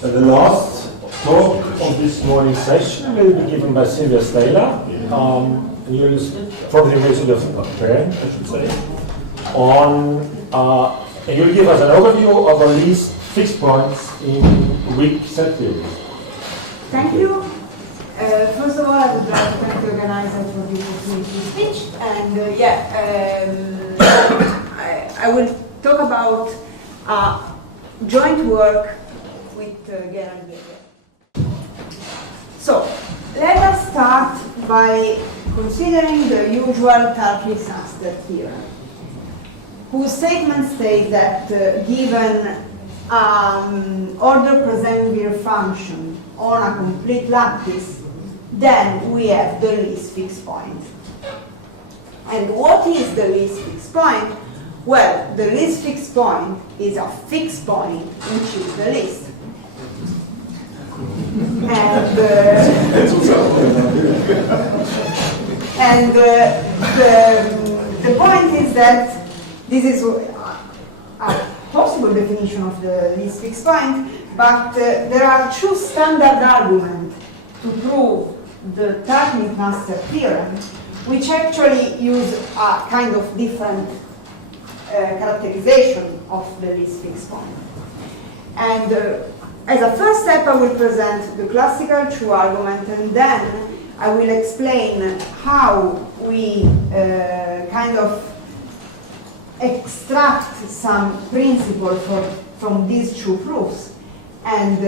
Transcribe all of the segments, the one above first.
The last talk of this morning's session will be given by Silvia Steila. You'll probably raise your hand, I should say. And you'll give us an overview of at least 6 points in weak set theory. Thank you. First of all, I would like to thank the organizer for the opportunity to speak. And I will talk about joint work with Gerald Weber. So, let us start by considering the usual Tarski Knaster Theorem, whose statement states that given order Presenville function on a complete lattice, then we have the least fixed point. And what is the least fixed point? Well, the least fixed point is a fixed point, which is the least. And the point is that this is a possible definition of the least fixed point, but there are two standard arguments to prove the Tarski Knaster Theorem, which actually use a kind of different characterization of the least fixed point. And as a first step, I will present the classical true argument, and then I will explain how we kind of extract some principle from these two proofs and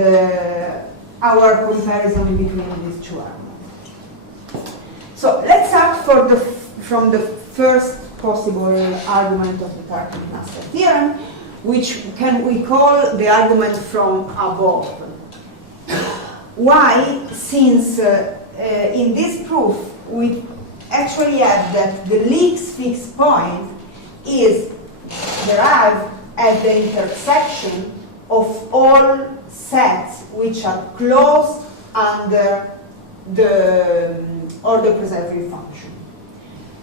our comparison between these two arguments. So let's start from the first possible argument of the Tarski Knaster Theorem, which we call the argument from above. Why? Since in this proof we actually have that the least fixed point is derived at the intersection of all sets which are closed under the order Presenville function.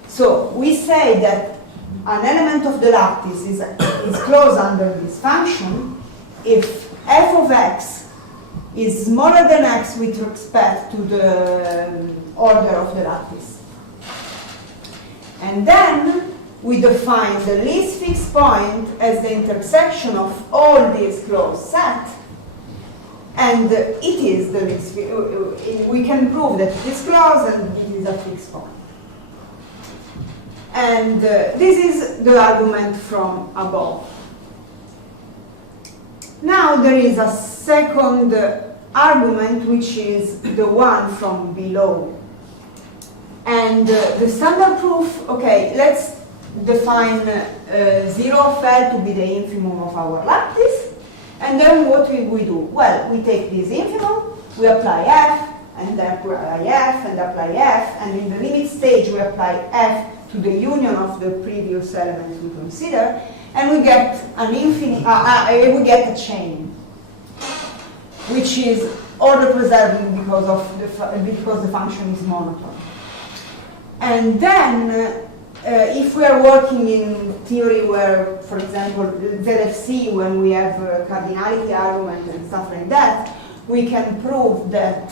So we say that an element of the lattice is closed under this function if f of x is smaller than x with respect to the order of the lattice. And then we define the least fixed point as the intersection of all these closed sets, and it is the least we can prove that it is closed and it is a fixed point. And this is the argument from above. Now there is a second argument, which is the one from below. And the standard proof, okay, let's define 0 of L to be the infimum of our lattice. And then what will we do? Well, we take this infimum, we apply f, and then apply f, and apply f, and in the limit stage we apply f to the union of the previous elements we consider, and we get an we get a chain, which is order preserving because the function is monotone. And then if we are working in theory where, for example, ZFC, when we have a cardinality argument and stuff like that, we can prove that,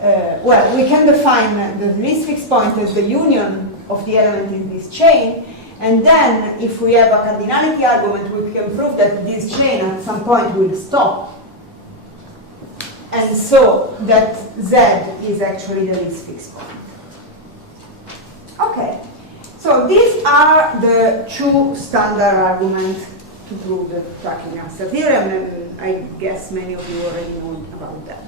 well, we can define the least fixed point as the union of the element in this chain, and then if we have a cardinality argument, we can prove that this chain at some point will stop, and so that Z is actually the least fixed point. Okay. So these are the two standard arguments to prove the Tarski Knaster Theorem, and I guess many of you already know about that.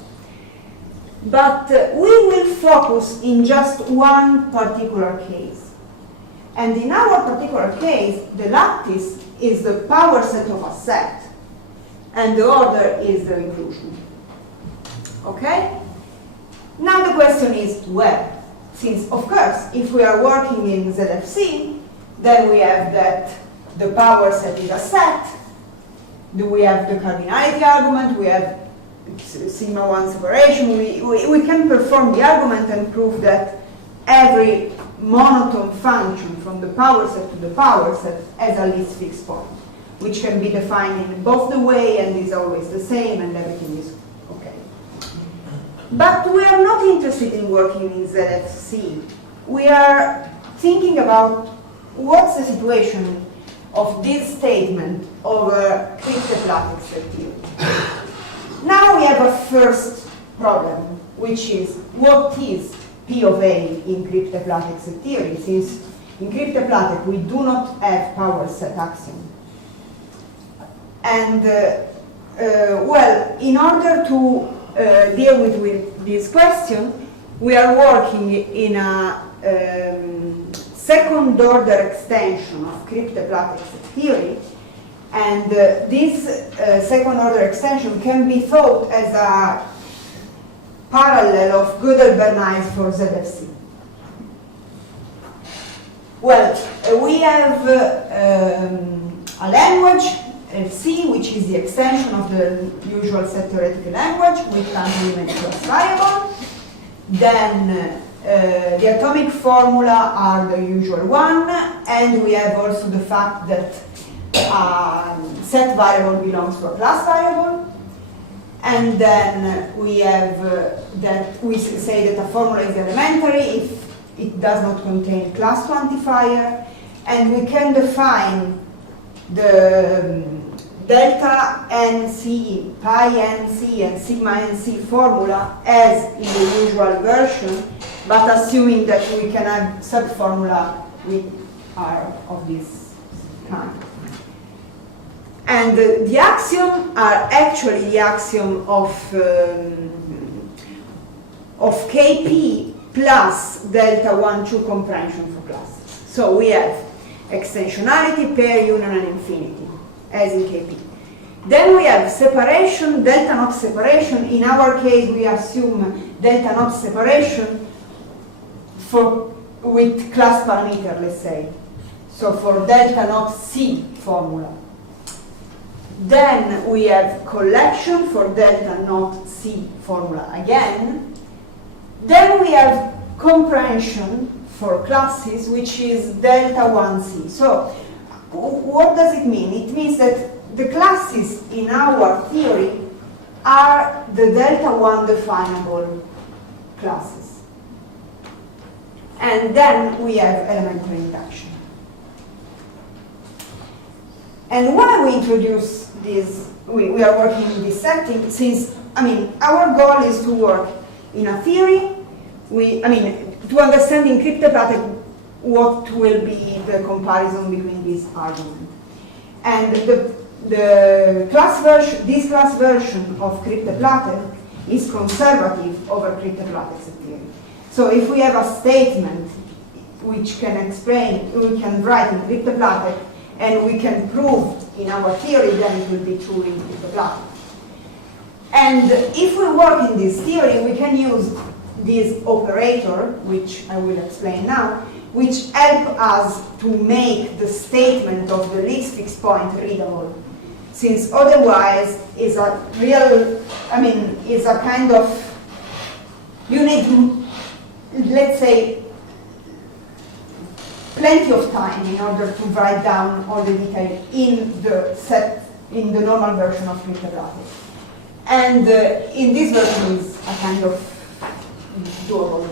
But we will focus in just one particular case. And in our particular case, the lattice is the power set of a set, and the order is the inclusion. Okay? Now the question is, well, since, of course, if we are working in ZFC, then we have that the power set is a set, we have the cardinality argument, we have sigma 1 separation, we can perform the argument and prove that every monotone function from the power set to the power set has a least fixed point, which can be defined in both the way and is always the same, and everything is But we are not interested in working in ZFC. We are thinking about what's the situation of this statement over Kripke Platek Set Theory. Now we have a first problem, which is what is P of A in Kripke Platek Set Theory, since in Kripke Platek we do not have power set axiom. And well, in order to deal with this question, we are working in a second order extension of Kripke Platek Set Theory, and this second order extension can be thought as a parallel of Gödel-Bernays for ZFC. Well, we have a language, C, which is the extension of the usual set theoretical language with time-limit plus variable. Then the atomic formula are the usual one, and we have also the fact that set variable belongs to a class variable. And then we have that we say that a formula is elementary if it does not contain class quantifier, and we can define the delta NC, pi NC, and sigma NC formula as in the usual version, but assuming that we can have subformula which are of this kind. And the axiom are actually the axiom of Kp plus delta 1,2 comprehension for classes. So we have extensionality, pair, union, and infinity, as in Kp. Then we have separation, delta naught separation. In our case, we assume delta naught separation with class parameter, let's say. So for delta naught C formula. Then we have collection for delta naught C formula again. Then we have comprehension for classes, which is delta 1C. So what does it mean? It means that the classes in our theory are the delta 1 definable classes. And then we have elementary induction. And why we introduce this, we are working in this setting, since, our goal is to work in a theory, to understand in Kripke Platek what will be the comparison between these arguments. And this class version of Kripke Platek is conservative over Kripke Platek Set Theory. So if we have a statement which can explain, we can write in Kripke Platek, and we can prove in our theory, then it will be true in Kripke Platek. And if we work in this theory, we can use this operator, which I will explain now, which help us to make the statement of the least fixed point readable, since otherwise is a real, is a kind of, you need, let's say, plenty of time in order to write down all the detail in the normal version of Kripke Platek. And in this version is a kind of doable.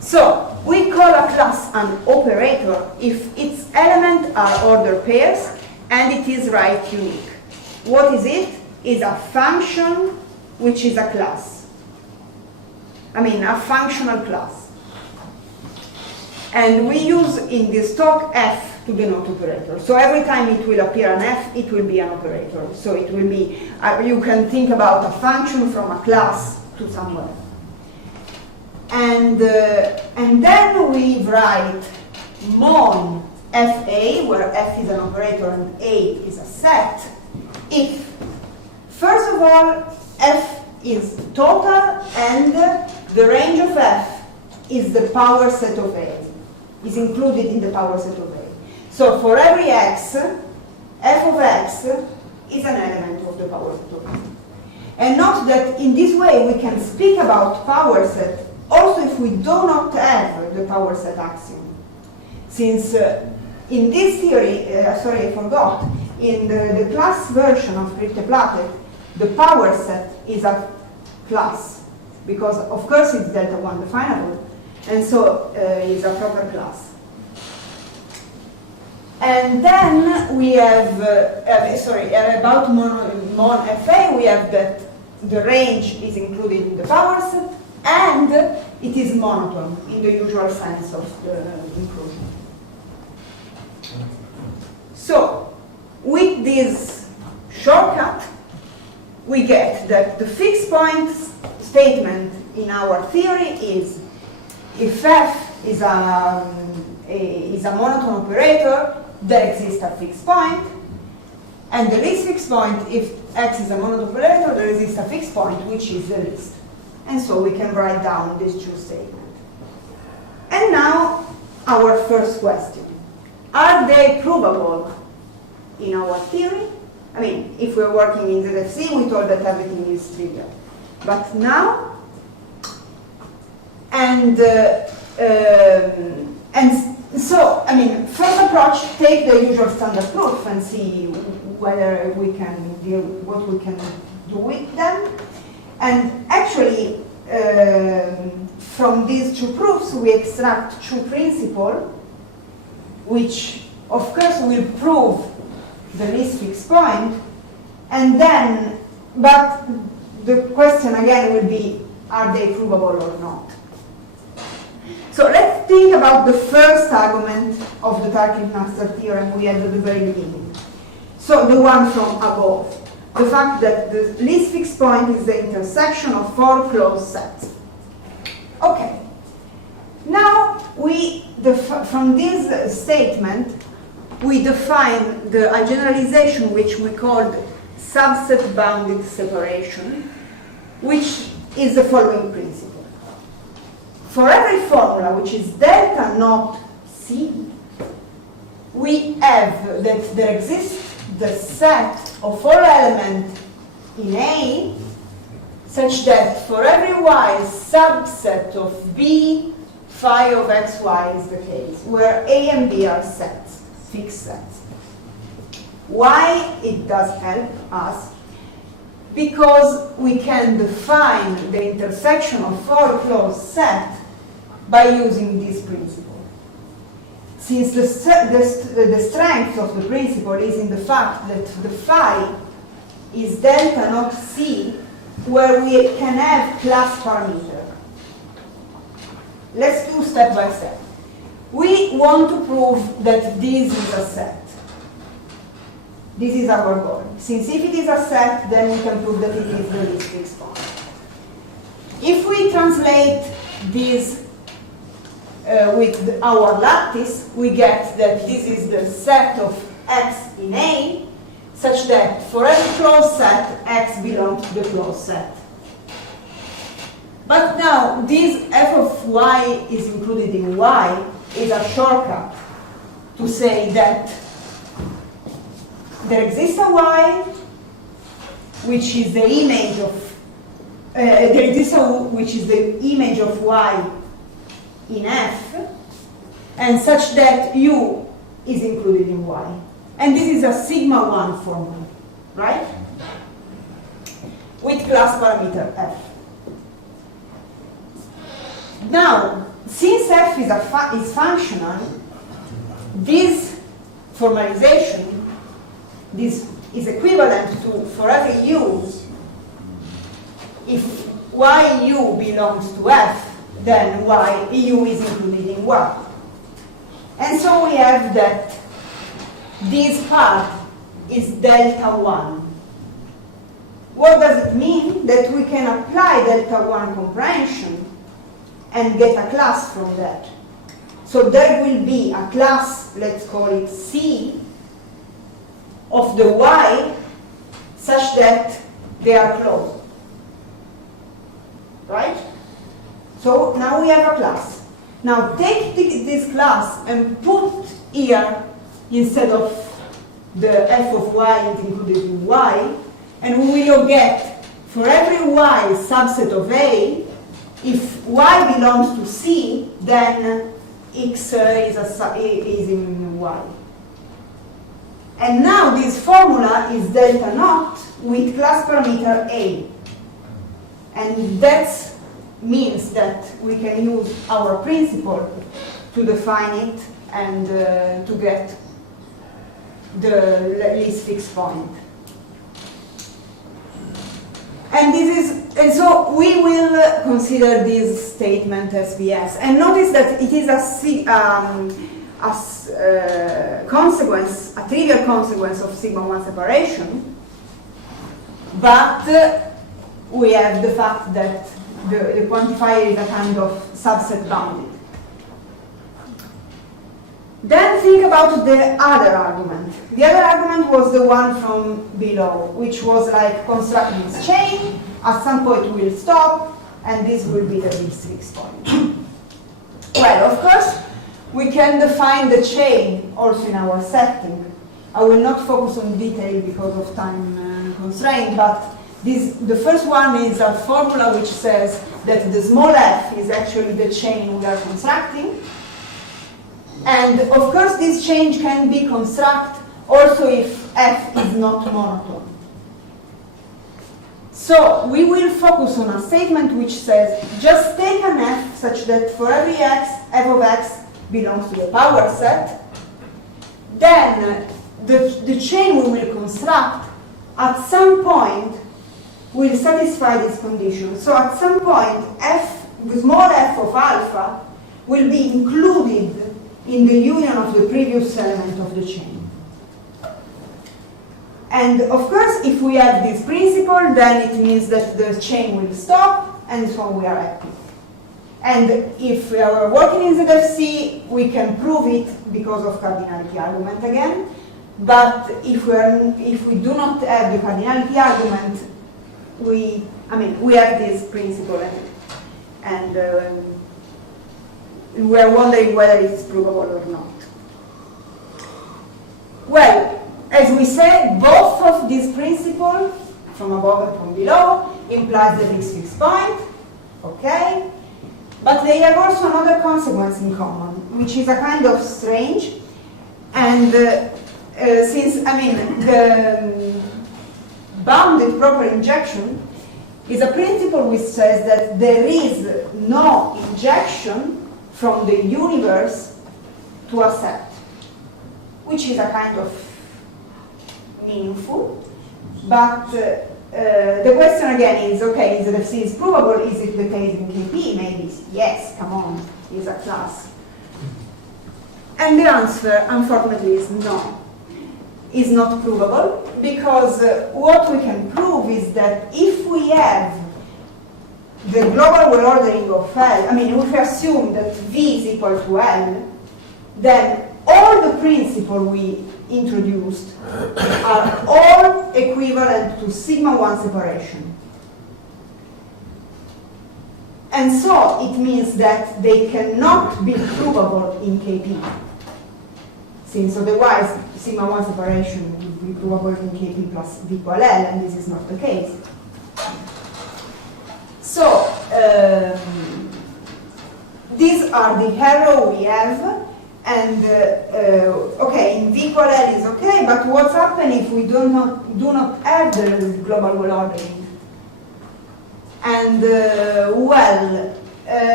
So we call a class an operator if its elements are order pairs and it is right unique. What is it? Is a function which is a class. A functional class. And we use in this talk f to denote operator. So every time it will appear an f, it will be an operator. So it will be, you can think about a function from a class to somewhere. And then we write mon fa, where f is an operator and a is a set, if, first of all, f is total and the range of f is the power set of a. Is included in the power set of A. So for every x, f of x is an element of the power set of A. And note that in this way we can speak about power set also if we do not have the power set axiom. Since in this theory, sorry I forgot, in the class version of Kripke Platek, the power set is a class. because of course it's delta 1 definable, and so it's a proper class. And then we have, about mon FA, we have that the range is included in the power set, and it is monotone in the usual sense of the inclusion. So, with this shortcut, we get that the fixed point statement in our theory is if F is a monotone operator, there exists a fixed point, and the least fixed point, if X is a monotone operator, there exists a fixed point, which is the least. And so we can write down these two statements. And now, our first question. Are they provable in our theory? I mean, if we're working in ZFC, we thought that everything is trivial. But now, so, I mean, first approach, take the usual standard proof and see whether we can deal, what we can do with them. And actually, from these two proofs, we extract two principles, which, of course, will prove the least fixed point. And then, but the question again will be, are they provable or not? So let's think about the first argument of the Tarski Knaster theorem we had at the very beginning. So the one from above, the fact that the least fixed point is the intersection of four closed sets. Okay. Now from this statement, we define a generalization which we called subset bounded separation, which is the following principle. For every formula which is delta naught C, we have that there exists the set of all elements in A such that for every y subset of B, phi of xy is the case, where A and B are sets, fixed sets. Why it does help us? Because we can define the intersection of four closed sets by using this principle. Since the strength of the principle is in the fact that the phi is delta naught C, where we can have class parameter. Let's do step by step. We want to prove that this is a set. This is our goal. Since if it is a set, then we can prove that it is the least fixed point. If we translate this with our lattice, we get that this is the set of X in A, such that for every closed set, X belongs to the closed set. But now, this f of y is included in y is a shortcut to say that there exists a y, which is the image of y in f, and such that u is included in y. And this is a sigma 1 formula, right? With class parameter f. Now, since f is functional, this formalization, this is equivalent to, for every u, if yu belongs to f, then yu is included in y. And so we have that this part is delta 1. What does it mean? That we can apply delta 1 comprehension and get a class from that. So there will be a class, let's call it C, of the y such that they are closed. Right? So now we have a class. Now take this class and put here, instead of the f of y is included in y, and we will get for every y subset of A, if y belongs to C, then x is in y. And now this formula is delta naught with class parameter A. And that's means that we can use our principle to define it and to get the least fixed point. And so we will consider this statement as Vs. And notice that it is a trivial consequence of sigma 1 separation, but we have the fact that the quantifier is a kind of subset bounded. Then think about the other argument. The other argument was the one from below, which was like constructing this chain, at some point we will stop, and this will be the least fixed point. Well, of course, we can define the chain also in our setting. I will not focus on detail because of time constraint, but the first one is a formula which says that the small f is actually the chain we are constructing. And of course, this chain can be constructed also if f is not monotone. So we will focus on a statement which says just take an f such that for every x, f of x belongs to the power set. Then the chain we will construct at some point will satisfy this condition. So at some point, f, the small f of alpha, will be included in the union of the previous element of the chain. And of course, if we have this principle, then it means that the chain will stop, and so we are happy. And if we are working in ZFC, we can prove it because of cardinality argument again. But if we do not have the cardinality argument, we have this principle, and we are wondering whether it's provable or not. Well, as we said, both of these principles, from above and from below, implies the least fixed point, okay? But they have also another consequence in common, which is a kind of strange, and since, the bounded proper injection is a principle which says that there is no injection from the universe to a set, which is a kind of meaningful, but the question again is, okay, is ZFC is provable? Is it the case in KP? Maybe yes, come on, it's a class. And the answer, unfortunately, is no. Is not provable, because what we can prove is that if we have the global well ordering of L, if we assume that V is equal to L, then all the principles we introduced are all equivalent to sigma 1 separation. And so it means that they cannot be provable in KP, since otherwise sigma 1 separation would be provable in KP plus V equal L, and this is not the case. So these are the arrows we have, and okay, in V equal L is okay, but what's happened if we do not have the global well ordering? And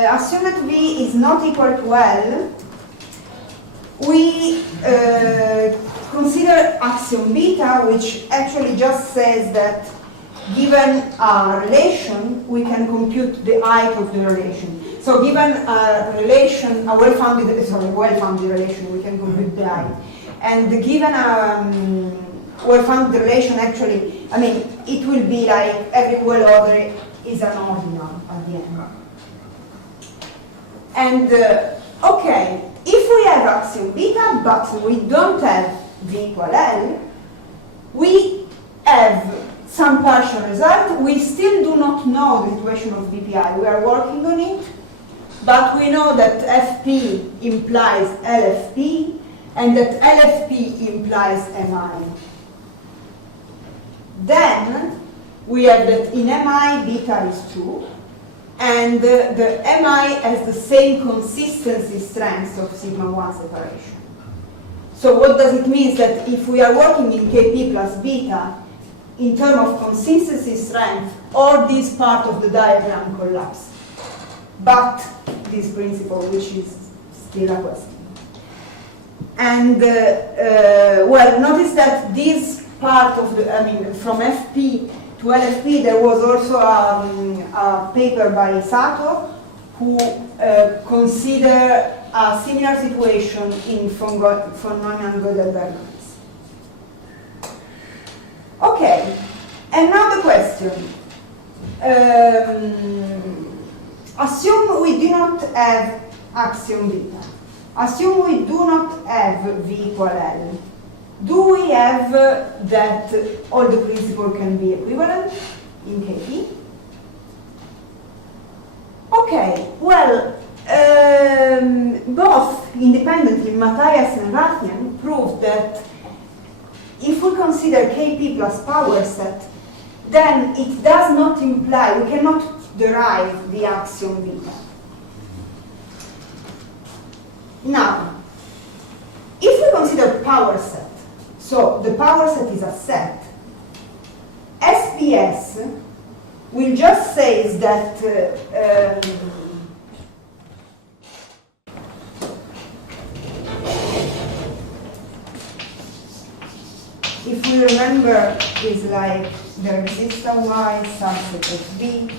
assume that V is not equal to L, we consider axiom beta, which actually just says that given a relation, we can compute the height of the relation. So given a relation, a well-founded relation, we can compute the height. And given a well-founded relation, actually, it will be like every well order is an ordinal at the end. And okay, if we have axiom beta, but we don't have V equal L, we have some partial result. We still do not know the situation of BPI. We are working on it, but we know that FP implies LFP, and that LFP implies MI. Then we have that in MI, beta is true, and the MI has the same consistency strength of sigma 1 separation. So what does it mean? That if we are working in KP plus beta, in terms of consistency strength, all this part of the diagram collapses. but this principle, which is still a question. And well, notice that this part of the, from FP to LFP, there was also a paper by Sato who consider a similar situation in von Neumann Gödel-Bernais. Okay, and now the question. Assume we do not have axiom beta. Assume we do not have V equal L. Do we have that all the principles can be equivalent in KP? Okay, well, both independently, Matthias and Rathian proved that if we consider KP plus power set, then it does not imply, we cannot derive the axiom beta. Now, if we consider power set, so the power set is a set, SPS will just say that if we remember, is like there exists a Y subset of B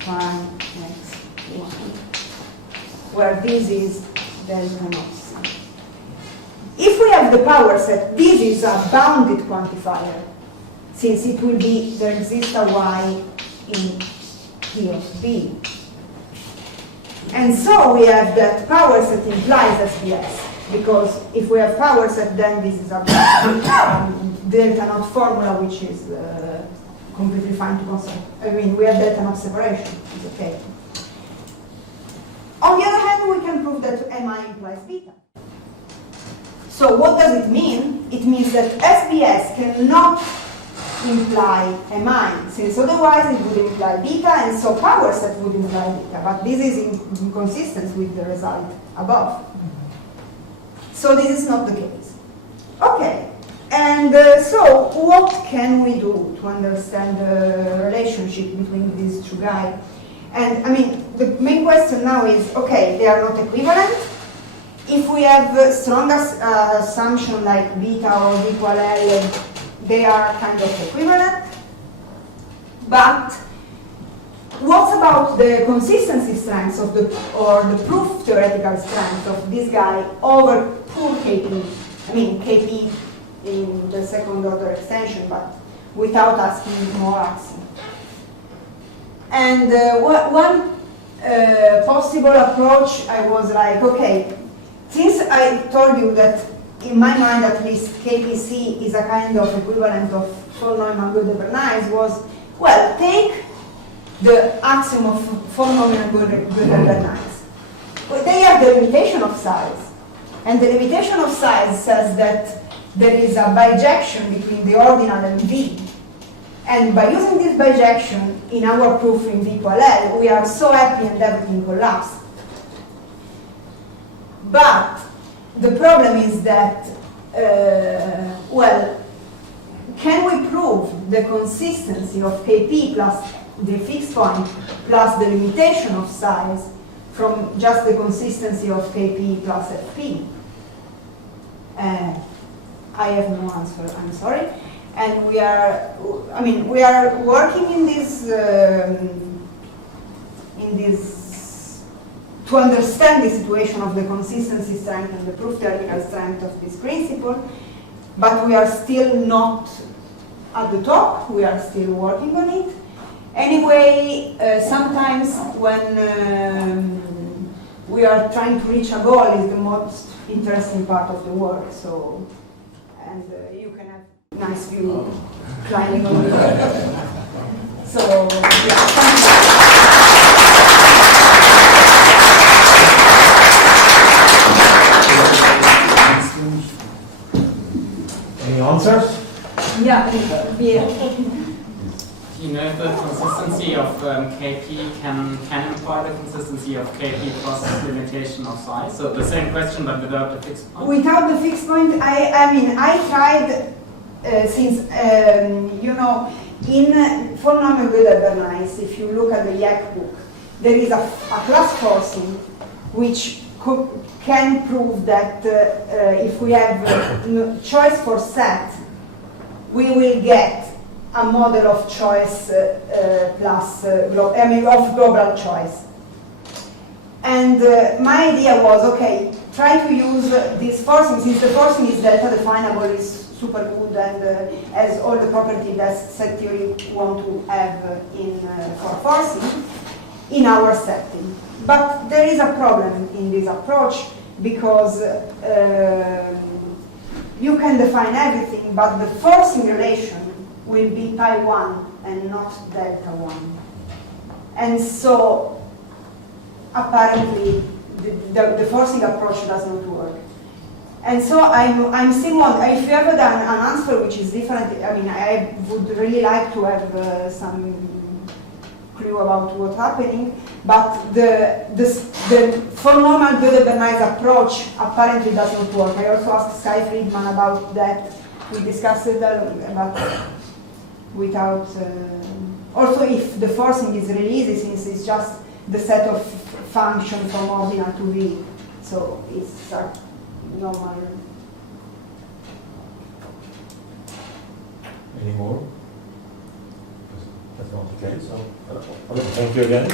prime x 1, where this is delta naught C. If we have the power set, this is a bounded quantifier, since it will be there exists a Y in P of B. And so we have that power set implies SPS, because if we have power set, then this is a delta naught formula, which is completely fine to consider. We have delta naught separation, it's okay. On the other hand, we can prove that MI implies beta. So what does it mean? It means that SBS cannot imply MI, since otherwise it would imply beta, and so power set would imply beta, but this is inconsistent with the result above. So this is not the case. Okay, and so what can we do to understand the relationship between these two guys? And the main question now is, okay, they are not equivalent. If we have a strong assumption like beta or V equal L, they are kind of equivalent. But what about the consistency strength of or the proof theoretical strength of this guy over poor KP? KP in the second order extension, but without asking more axiom. And one possible approach, I was like, okay, since I told you that in my mind at least KPC is a kind of equivalent of von Neumann Gödel-Bernais, was, well, take the axiom of von Neumann Gödel-Bernais. But they have the limitation of size. And the limitation of size says that there is a bijection between the ordinal and V. And by using this bijection in our proof in V equal L, we are so happy and everything collapsed. But the problem is that, well, can we prove the consistency of Kp plus the fixed point plus the limitation of size from just the consistency of Kp plus Fp? I have no answer, I'm sorry. And we are, we are working in this, to understand the situation of the consistency strength and the proof theoretical strength of this principle, but we are still not at the top, we are still working on it. Anyway, sometimes when we are trying to reach a goal is the most interesting part of the work, so, and you can have nice view climbing on the wall. So, yeah, thank you. Any answers? Yeah. You know the consistency of Kp can imply the consistency of Kp plus limitation of size. So the same question, but without the fixed point. Without the fixed point, I tried since you know in von Neumann Gödel-Bernais, if you look at the Yak book, there is a class forcing which can prove that if we have choice for set, we will get a model of choice plus of global choice. And my idea was, okay, try to use this forcing, since the forcing is delta definable, is super good and has all the properties that set theory want to have for forcing in our setting. But there is a problem in this approach because you can define everything, but the forcing relation will be pi 1 and not delta 1. And so apparently the forcing approach does not work. And so I'm still wondering, if you have an answer which is different, I mean, I would really like to have some clue about what's happening, but for normal Gödel-Bernays approach apparently does not work. I also asked Sky Friedman about that. We discussed it, but without, also if the forcing is really easy, since it's just the set of function from ordinal to V, so it's normal. Any more? That's not the case, so thank you again.